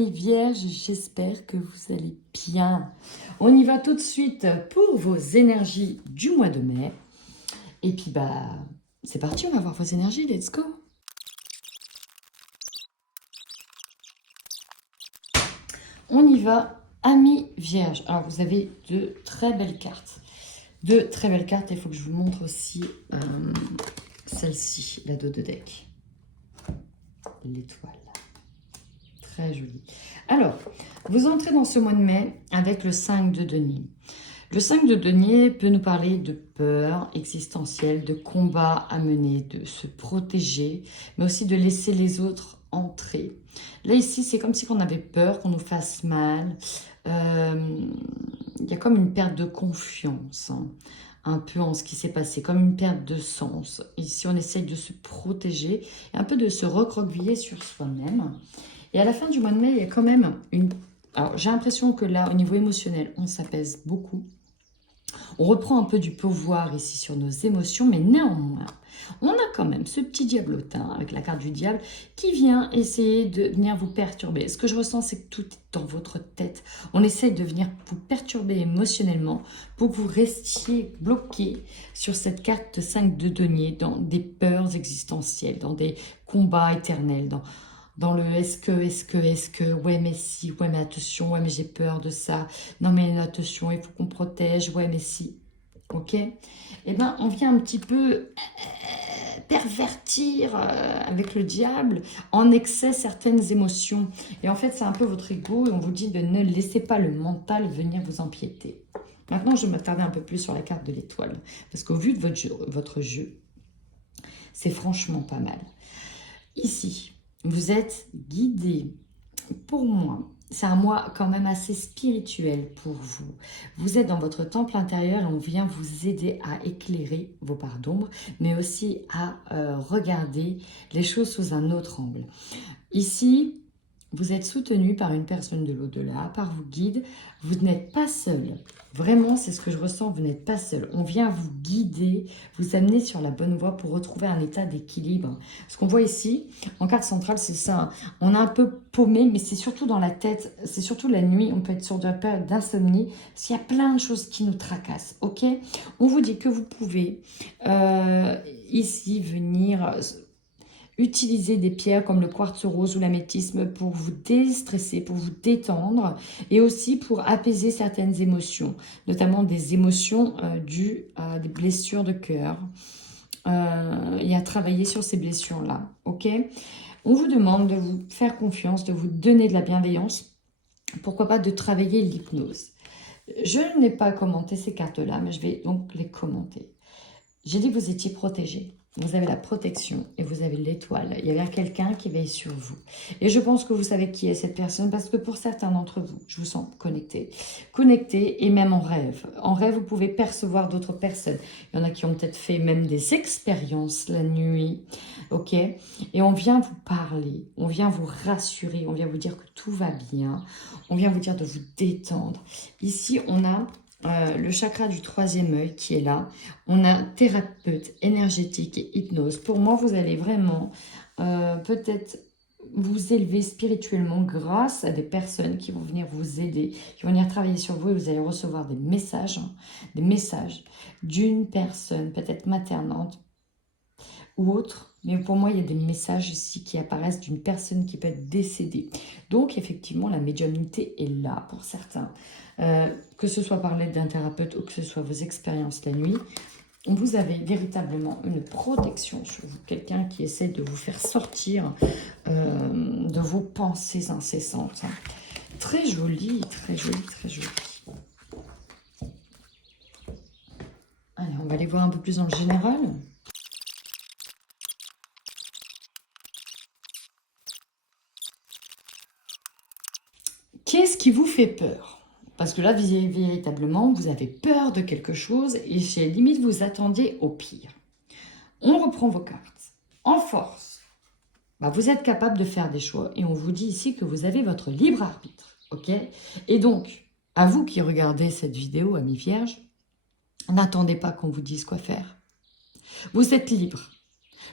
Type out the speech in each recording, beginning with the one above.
amis vierges, j'espère que vous allez bien. On y va tout de suite pour vos énergies du mois de mai. Et puis, c'est parti, on va voir vos énergies, let's go. On y va, amis vierges. Alors, vous avez de très belles cartes. De très belles cartes, il faut que je vous montre aussi celle-ci, la dos de deck. L'étoile. Très jolie. Alors, vous entrez dans ce mois de mai avec le 5 de denier. Le 5 de denier peut nous parler de peur existentielle, de combat à mener, de se protéger, mais aussi de laisser les autres entrer. Là, ici, c'est comme si on avait peur qu'on nous fasse mal. Il y a comme une perte de confiance, hein, un peu en ce qui s'est passé, comme une perte de sens. Ici, on essaye de se protéger et un peu de se recroqueviller sur soi-même. Et à la fin du mois de mai, il y a quand même une... Alors, j'ai l'impression que là, au niveau émotionnel, on s'apaise beaucoup. On reprend un peu du pouvoir ici sur nos émotions, mais néanmoins, on a quand même ce petit diablotin avec la carte du diable qui vient essayer de venir vous perturber. Ce que je ressens, c'est que tout est dans votre tête. On essaye de venir vous perturber émotionnellement pour que vous restiez bloqué sur cette carte 5 de denier dans des peurs existentielles, dans des combats éternels, dans le est-ce que, ouais mais si, ouais mais attention, ouais mais j'ai peur de ça, non mais attention, il faut qu'on protège, ouais mais si, ok. Eh bien, on vient un petit peu pervertir avec le diable en excès certaines émotions. Et en fait, c'est un peu votre ego et on vous dit de ne laissez pas le mental venir vous empiéter. Maintenant, je vais m'attarder un peu plus sur la carte de l'étoile, parce qu'au vu de votre jeu, c'est franchement pas mal. Ici, vous êtes guidé. Pour moi, c'est un mois quand même assez spirituel pour vous. Vous êtes dans votre temple intérieur et on vient vous aider à éclairer vos parts d'ombre, mais aussi à regarder les choses sous un autre angle. Ici, vous êtes soutenu par une personne de l'au-delà, par vos guides. Vous n'êtes pas seul. Vraiment, c'est ce que je ressens, vous n'êtes pas seul. On vient vous guider, vous amener sur la bonne voie pour retrouver un état d'équilibre. Ce qu'on voit ici, en carte centrale, c'est ça. On est un peu paumé, mais c'est surtout dans la tête, c'est surtout la nuit. On peut être sur une période d'insomnie, parce qu'il y a plein de choses qui nous tracassent, ok? On vous dit que vous pouvez ici venir... Utilisez des pierres comme le quartz rose ou l'améthyste pour vous déstresser, pour vous détendre et aussi pour apaiser certaines émotions, notamment des émotions dues à des blessures de cœur et à travailler sur ces blessures-là. Ok. On vous demande de vous faire confiance, de vous donner de la bienveillance, pourquoi pas de travailler l'hypnose. Je n'ai pas commenté ces cartes-là, mais je vais donc les commenter. J'ai dit que vous étiez protégé. Vous avez la protection et vous avez l'étoile. Il y a quelqu'un qui veille sur vous. Et je pense que vous savez qui est cette personne parce que pour certains d'entre vous, je vous sens connecté. Connecté et même en rêve. En rêve, vous pouvez percevoir d'autres personnes. Il y en a qui ont peut-être fait même des expériences la nuit. Ok. Et on vient vous parler. On vient vous rassurer. On vient vous dire que tout va bien. On vient vous dire de vous détendre. Ici, on a... le chakra du troisième œil qui est là. On a thérapeute énergétique et hypnose. Pour moi, vous allez vraiment peut-être vous élever spirituellement grâce à des personnes qui vont venir vous aider, qui vont venir travailler sur vous et vous allez recevoir des messages d'une personne peut-être maternante ou autre. Mais pour moi, il y a des messages ici qui apparaissent d'une personne qui peut être décédée. Donc, effectivement, la médiumnité est là pour certains. Que ce soit par l'aide d'un thérapeute ou que ce soit vos expériences la nuit, vous avez véritablement une protection sur vous. Quelqu'un qui essaie de vous faire sortir de vos pensées incessantes. Très joli, très joli, très joli. Allez, on va aller voir un peu plus dans le général. Qu'est-ce qui vous fait peur? Parce que là, véritablement, vous avez peur de quelque chose et chez limite, vous attendiez au pire. On reprend vos cartes. En force, vous êtes capable de faire des choix et on vous dit ici que vous avez votre libre arbitre. Ok? Et donc, à vous qui regardez cette vidéo, amis vierges, n'attendez pas qu'on vous dise quoi faire. Vous êtes libre.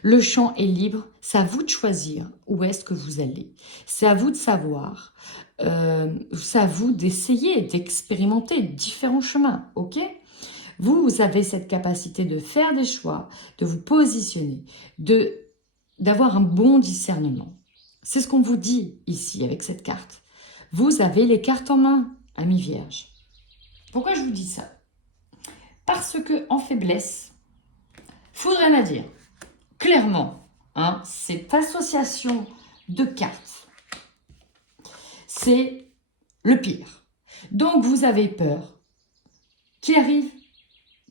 Le champ est libre, c'est à vous de choisir où est-ce que vous allez. C'est à vous de savoir, c'est à vous d'essayer, d'expérimenter différents chemins, ok? Vous avez cette capacité de faire des choix, de vous positionner, d'avoir un bon discernement. C'est ce qu'on vous dit ici avec cette carte. Vous avez les cartes en main, amis vierges. Pourquoi je vous dis ça? Parce que en faiblesse, faudrait la dire. Clairement, hein, cette association de cartes, c'est le pire. Donc vous avez peur qu'il arrive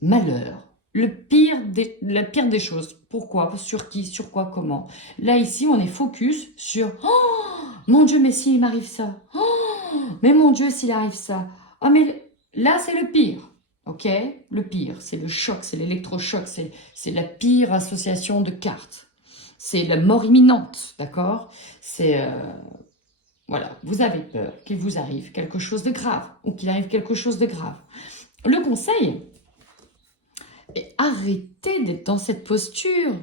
malheur. La pire des choses. Pourquoi? Sur qui? Sur quoi? Comment? Là, ici, on est focus sur « Oh, mon Dieu, mais s'il m'arrive ça. Oh, mais mon Dieu, s'il arrive ça. Oh, mais là, c'est le pire. » Ok? Le pire, c'est le choc, c'est l'électrochoc, c'est la pire association de cartes. C'est la mort imminente, d'accord? C'est... voilà, vous avez peur qu'il vous arrive quelque chose de grave ou qu'il arrive quelque chose de grave. Le conseil est arrêtez d'être dans cette posture.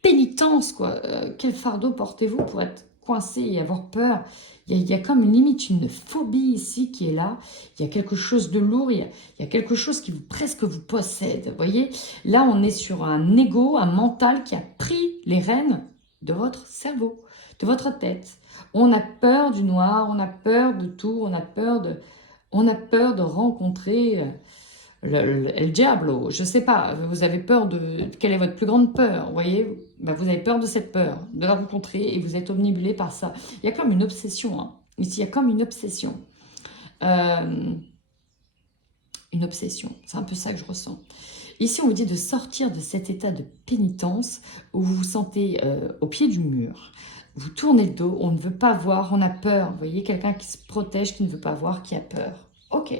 Pénitence, quoi. Quel fardeau portez-vous pour être coincé et avoir peur? Il y a comme une limite, une phobie ici qui est là. Il y a quelque chose de lourd, il y a quelque chose qui presque vous possède. Vous voyez? Là, on est sur un ego, un mental qui a pris les rênes de votre cerveau, de votre tête. On a peur du noir, on a peur de tout, on a peur de rencontrer le diablo. Je ne sais pas, vous avez peur de... Quelle est votre plus grande peur? Vous voyez, ben, vous avez peur de cette peur, de la rencontrer et vous êtes omnibulé par ça. Il y a comme une obsession, hein. Ici, il y a comme une obsession. Une obsession, c'est un peu ça que je ressens. Ici, on vous dit de sortir de cet état de pénitence où vous vous sentez au pied du mur. Vous tournez le dos, on ne veut pas voir, on a peur. Vous voyez, quelqu'un qui se protège, qui ne veut pas voir, qui a peur. Ok.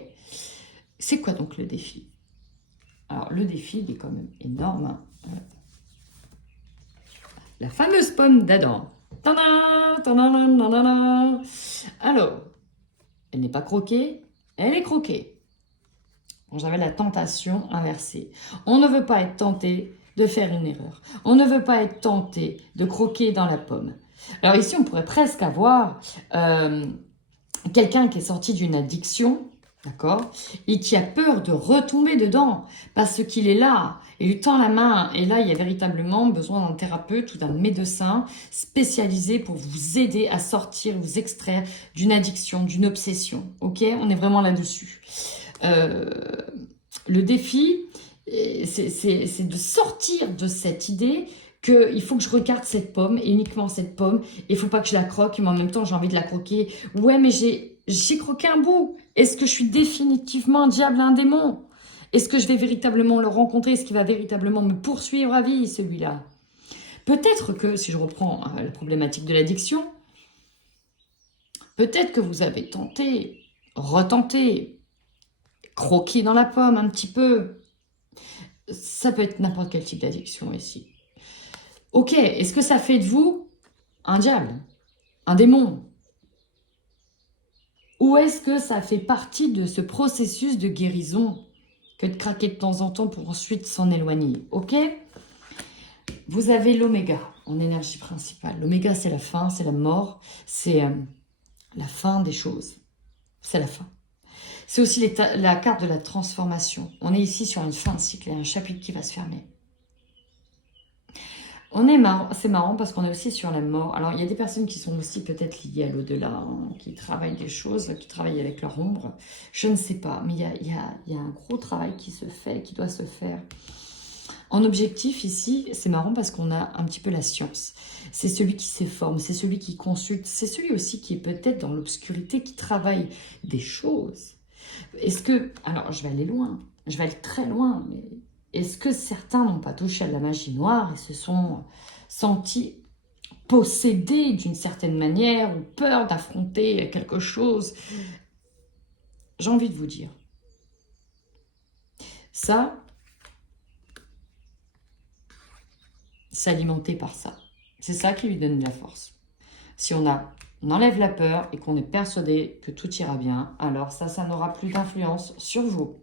C'est quoi donc le défi? Alors, le défi, il est quand même énorme. Hein. La fameuse pomme d'Adam. Alors, elle n'est pas croquée, elle est croquée. Bon, j'avais la tentation inversée. On ne veut pas être tenté de faire une erreur. On ne veut pas être tenté de croquer dans la pomme. Alors ici, on pourrait presque avoir quelqu'un qui est sorti d'une addiction, d'accord, et qui a peur de retomber dedans parce qu'il est là, et lui tend la main, et là, il y a véritablement besoin d'un thérapeute ou d'un médecin spécialisé pour vous aider à sortir, vous extraire d'une addiction, d'une obsession, ok? On est vraiment là-dessus. Le défi, c'est de sortir de cette idée qu'il faut que je regarde cette pomme, et uniquement cette pomme, et il ne faut pas que je la croque, mais en même temps, j'ai envie de la croquer. Ouais, mais j'ai croqué un bout. Est-ce que je suis définitivement un diable, un démon? Est-ce que je vais véritablement le rencontrer? Est-ce qu'il va véritablement me poursuivre à vie, celui-là? Peut-être que, si je reprends la problématique de l'addiction, peut-être que vous avez tenté, retenté, croqué dans la pomme un petit peu. Ça peut être n'importe quel type d'addiction ici. Ok, est-ce que ça fait de vous un diable, un démon? Ou est-ce que ça fait partie de ce processus de guérison que de craquer de temps en temps pour ensuite s'en éloigner? Ok? Vous avez l'oméga en énergie principale. L'oméga, c'est la fin, c'est la mort, c'est la fin des choses. C'est la fin. C'est aussi la carte de la transformation. On est ici sur une fin de cycle, il y a un chapitre qui va se fermer. C'est marrant parce qu'on est aussi sur la mort. Alors, il y a des personnes qui sont aussi peut-être liées à l'au-delà, hein, qui travaillent des choses, qui travaillent avec leur ombre. Je ne sais pas, mais il y a un gros travail qui se fait, qui doit se faire. En objectif, ici, c'est marrant parce qu'on a un petit peu la science. C'est celui qui s'informe, c'est celui qui consulte, c'est celui aussi qui est peut-être dans l'obscurité, qui travaille des choses. Est-ce que... Alors, je vais aller loin, je vais aller très loin, mais... Est-ce que certains n'ont pas touché à la magie noire et se sont sentis possédés d'une certaine manière ou peur d'affronter quelque chose? J'ai envie de vous dire. Ça, s'alimenter par ça. C'est ça qui lui donne de la force. Si on enlève la peur et qu'on est persuadé que tout ira bien, alors ça n'aura plus d'influence sur vous.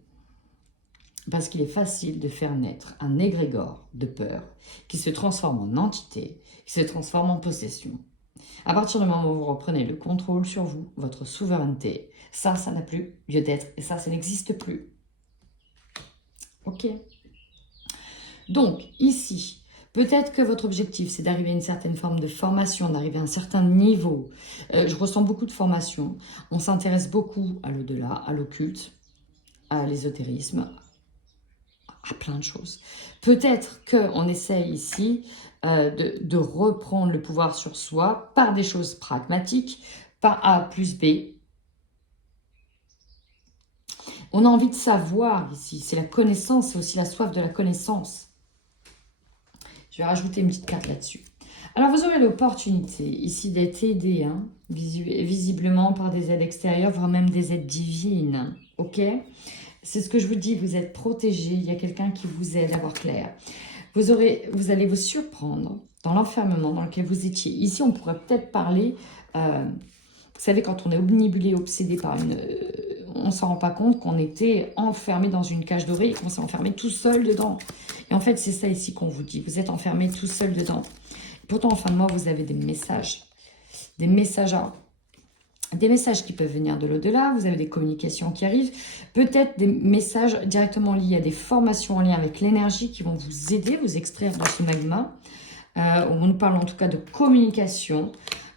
Parce qu'il est facile de faire naître un égrégore de peur qui se transforme en entité, qui se transforme en possession. À partir du moment où vous reprenez le contrôle sur vous, votre souveraineté, ça n'a plus lieu d'être et ça n'existe plus. Ok. Donc, ici, peut-être que votre objectif, c'est d'arriver à une certaine forme de formation, d'arriver à un certain niveau. Je ressens beaucoup de formation. On s'intéresse beaucoup à l'au-delà, à l'occulte, à l'ésotérisme, à plein de choses. Peut-être qu'on essaye ici de reprendre le pouvoir sur soi par des choses pragmatiques, par A plus B. On a envie de savoir ici, c'est la connaissance, c'est aussi la soif de la connaissance. Je vais rajouter une petite carte là-dessus. Alors, vous aurez l'opportunité ici d'être aidé, hein, visiblement par des aides extérieures, voire même des aides divines, ok? C'est ce que je vous dis, vous êtes protégé, il y a quelqu'un qui vous aide à voir clair. Vous allez vous surprendre dans l'enfermement dans lequel vous étiez. Ici, on pourrait peut-être parler, vous savez, quand on est omnibulé, obsédé par une... on ne s'en rend pas compte qu'on était enfermé dans une cage dorée et qu'on s'est enfermé tout seul dedans. Et en fait, c'est ça ici qu'on vous dit. Vous êtes enfermé tout seul dedans. Pourtant, en fin de mois, vous avez des messages. Des messages qui peuvent venir de l'au-delà. Vous avez des communications qui arrivent. Peut-être des messages directement liés à des formations en lien avec l'énergie qui vont vous aider, vous extraire de ce magma. On nous parle en tout cas de communication,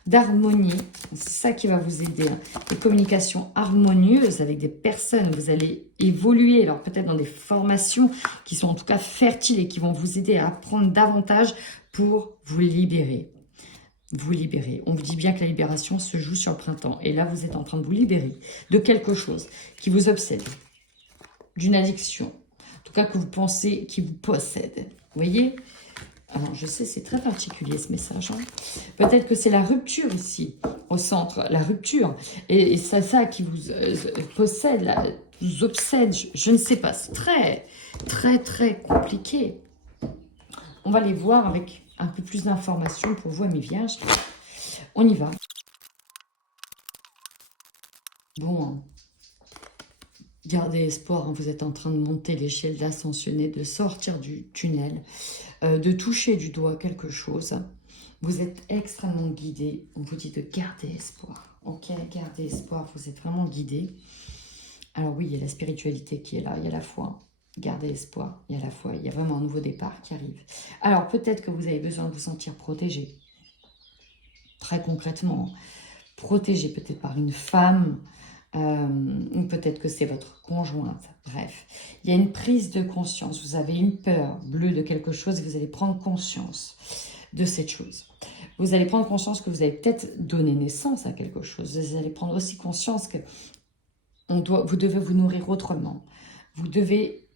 d'harmonie. C'est ça qui va vous aider. Hein. Des communications harmonieuses avec des personnes. Vous allez évoluer, alors peut-être dans des formations qui sont en tout cas fertiles et qui vont vous aider à apprendre davantage pour vous libérer. Vous libérer. On vous dit bien que la libération se joue sur le printemps. Et là, vous êtes en train de vous libérer de quelque chose qui vous obsède, d'une addiction. En tout cas, que vous pensez qui vous possède. Vous voyez ? Alors, je sais, c'est très particulier ce message. Hein. Peut-être que c'est la rupture ici, au centre, la rupture. Et c'est ça qui vous possède, là, vous obsède, je ne sais pas. C'est très, très, très compliqué. On va les voir avec un peu plus d'informations pour vous, mes vierges. On y va. Bon, gardez espoir. Hein. Vous êtes en train de monter l'échelle, d'ascensionner, de sortir du tunnel. De toucher du doigt quelque chose. Vous êtes extrêmement guidé. On vous dit de garder espoir. Ok, gardez espoir. Vous êtes vraiment guidé. Alors oui, il y a la spiritualité qui est là. Il y a la foi. Gardez espoir. Il y a la foi. Il y a vraiment un nouveau départ qui arrive. Alors peut-être que vous avez besoin de vous sentir protégé. Très concrètement. Protégé peut-être par une femme. Ou peut-être que c'est votre conjointe, bref. Il y a une prise de conscience, vous avez une peur bleue de quelque chose, vous allez prendre conscience de cette chose. Vous allez prendre conscience que vous avez peut-être donné naissance à quelque chose, vous allez prendre aussi conscience que vous devez vous nourrir autrement. Vous devez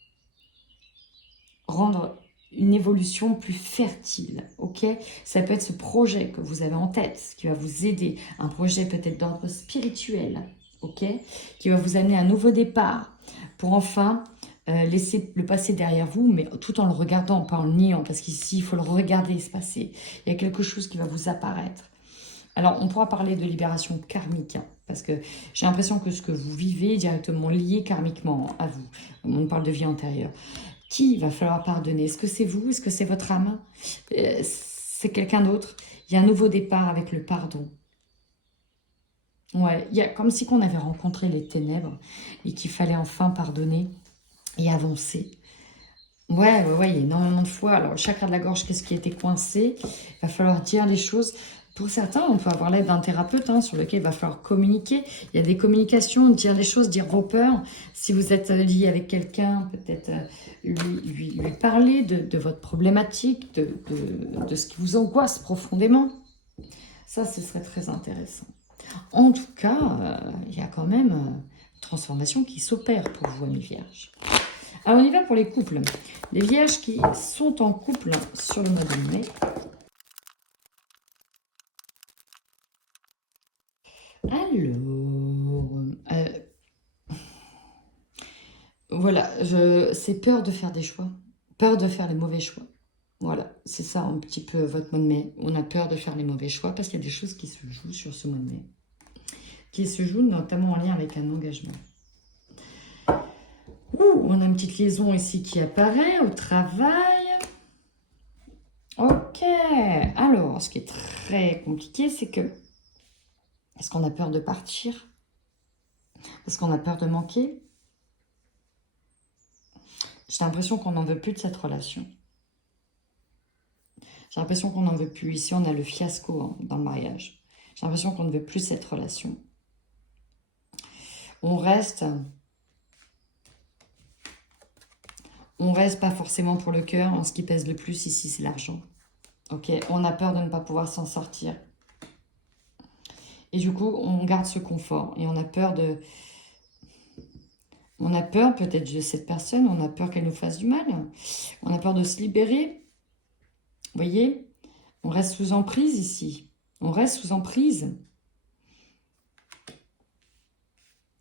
rendre une évolution plus fertile, ok? Ça peut être ce projet que vous avez en tête, qui va vous aider, un projet peut-être d'ordre spirituel, ok, qui va vous amener à un nouveau départ pour enfin laisser le passé derrière vous, mais tout en le regardant, pas en le niant, parce qu'ici, il faut le regarder, ce passé. Il y a quelque chose qui va vous apparaître. Alors, on pourra parler de libération karmique, hein, parce que j'ai l'impression que ce que vous vivez est directement lié karmiquement à vous. On parle de vie antérieure. Qui va falloir pardonner? Est-ce que c'est vous? Est-ce que c'est votre âme? C'est quelqu'un d'autre? Il y a un nouveau départ avec le pardon. Ouais, il y a comme si qu'on avait rencontré les ténèbres et qu'il fallait enfin pardonner et avancer. Ouais, il y a énormément de fois. Alors, le chakra de la gorge, qu'est-ce qui était coincé? Il va falloir dire les choses. Pour certains, on peut avoir l'aide d'un thérapeute sur lequel il va falloir communiquer. Il y a des communications, dire les choses, dire vos peurs. Si vous êtes lié avec quelqu'un, peut-être lui parler de votre problématique, de ce qui vous angoisse profondément. Ça, ce serait très intéressant. En tout cas, il y a quand même une transformation qui s'opère pour vous, mes vierges. Alors, on y va pour les couples. Les vierges qui sont en couple sur le mois de mai. Alors, voilà, c'est peur de faire des choix. Peur de faire les mauvais choix. Voilà, c'est ça un petit peu votre mois de mai. On a peur de faire les mauvais choix parce qu'il y a des choses qui se jouent sur ce mois de mai. Qui se jouent notamment en lien avec un engagement. Ouh, on a une petite liaison ici qui apparaît au travail. Ok, alors, ce qui est très compliqué, c'est que, est-ce qu'on a peur de partir? Est-ce qu'on a peur de manquer? J'ai l'impression qu'on n'en veut plus de cette relation. J'ai l'impression qu'on n'en veut plus. Ici, on a le fiasco hein, dans le mariage. J'ai l'impression qu'on ne veut plus cette relation. On reste pas forcément pour le cœur. Hein. Ce qui pèse le plus ici, c'est l'argent. Ok, on a peur de ne pas pouvoir s'en sortir. Et du coup, on garde ce confort. Et on a peur de... On a peur peut-être de cette personne. On a peur qu'elle nous fasse du mal. On a peur de se libérer. Vous voyez? On reste sous emprise ici. On reste sous emprise.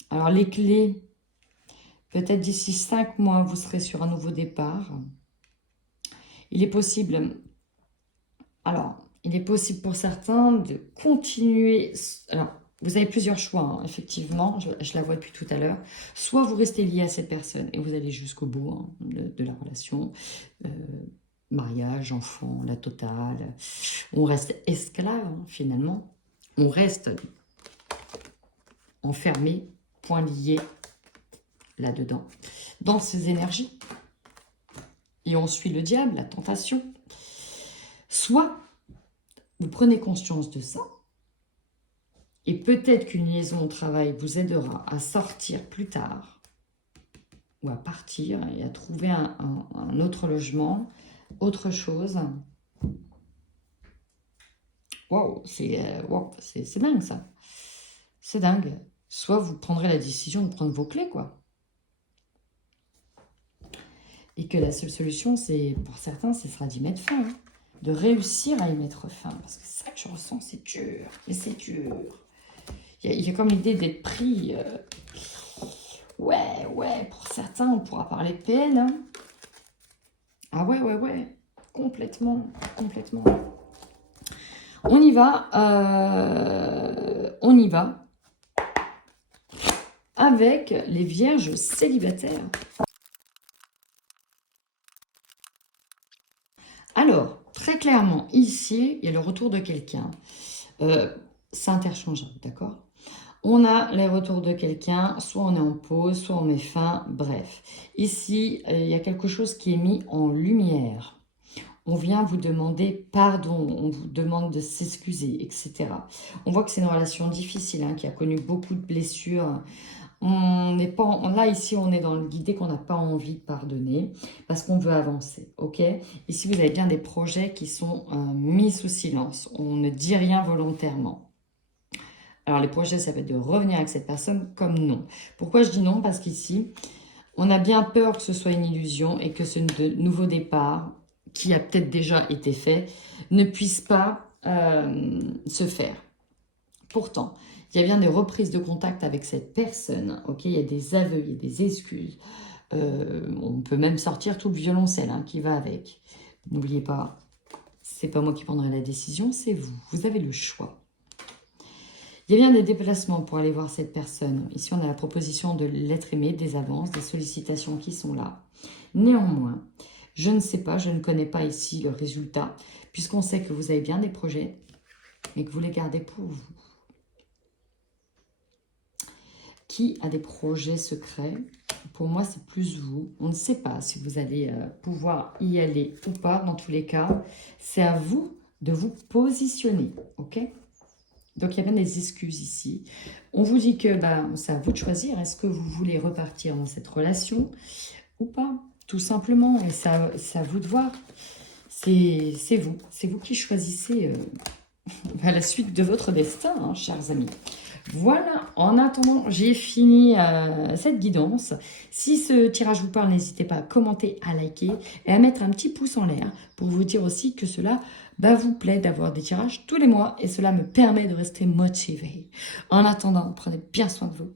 Alors, les clés... Peut-être d'ici 5 mois, vous serez sur un nouveau départ. Il est possible... Alors, il est possible pour certains de continuer... Alors, vous avez plusieurs choix, hein, effectivement. Je la vois depuis tout à l'heure. Soit vous restez lié à cette personne et vous allez jusqu'au bout hein, de la relation. Mariage, enfant, la totale. On reste esclave, hein, finalement. On reste enfermé, point lié là-dedans, dans ces énergies. Et on suit le diable, la tentation. Soit vous prenez conscience de ça, et peut-être qu'une liaison au travail vous aidera à sortir plus tard, ou à partir et à trouver un autre logement, autre chose. Wow, c'est dingue ça. C'est dingue. Soit vous prendrez la décision de prendre vos clés, quoi. Et que la seule solution, c'est pour certains, ce sera d'y mettre fin. Hein. De réussir à y mettre fin. Parce que c'est ça que je ressens, c'est dur. Mais c'est dur. Il y a comme l'idée d'être pris. Ouais, pour certains, on pourra parler de peine. Hein. Ah ouais. Complètement. On y va. Avec les vierges célibataires. Alors, très clairement, ici, il y a le retour de quelqu'un. C'est interchangeable, d'accord? On a les retours de quelqu'un, soit on est en pause, soit on met fin, bref. Ici, il y a quelque chose qui est mis en lumière. On vient vous demander pardon, on vous demande de s'excuser, etc. On voit que c'est une relation difficile, hein, qui a connu beaucoup de blessures. On n'est pas, là, ici, on est dans l'idée qu'on n'a pas envie de pardonner parce qu'on veut avancer, ok? Ici, vous avez bien des projets qui sont mis sous silence. On ne dit rien volontairement. Alors, les projets, ça peut être de revenir avec cette personne comme non. Pourquoi je dis non? Parce qu'ici, on a bien peur que ce soit une illusion et que ce nouveau départ, qui a peut-être déjà été fait, ne puisse pas se faire. Pourtant, il y a bien des reprises de contact avec cette personne, ok? Il y a des aveux, il y a des excuses. On peut même sortir tout le violoncelle hein, qui va avec. N'oubliez pas, c'est pas moi qui prendrai la décision, c'est vous. Vous avez le choix. Il y a bien des déplacements pour aller voir cette personne. Ici, on a la proposition de l'être aimé, des avances, des sollicitations qui sont là. Néanmoins, je ne sais pas, je ne connais pas ici le résultat, puisqu'on sait que vous avez bien des projets, mais que vous les gardez pour vous. Qui a des projets secrets? Pour moi, c'est plus vous. On ne sait pas si vous allez pouvoir y aller ou pas. Dans tous les cas, c'est à vous de vous positionner, ok? Donc, il y a bien des excuses ici. On vous dit que c'est à vous de choisir. Est-ce que vous voulez repartir dans cette relation ou pas? Tout simplement. Et c'est à vous de voir. C'est vous. C'est vous qui choisissez la suite de votre destin, hein, chers amis. Voilà, en attendant, j'ai fini cette guidance. Si ce tirage vous parle, n'hésitez pas à commenter, à liker et à mettre un petit pouce en l'air pour vous dire aussi que cela vous plaît d'avoir des tirages tous les mois et cela me permet de rester motivée. En attendant, prenez bien soin de vous.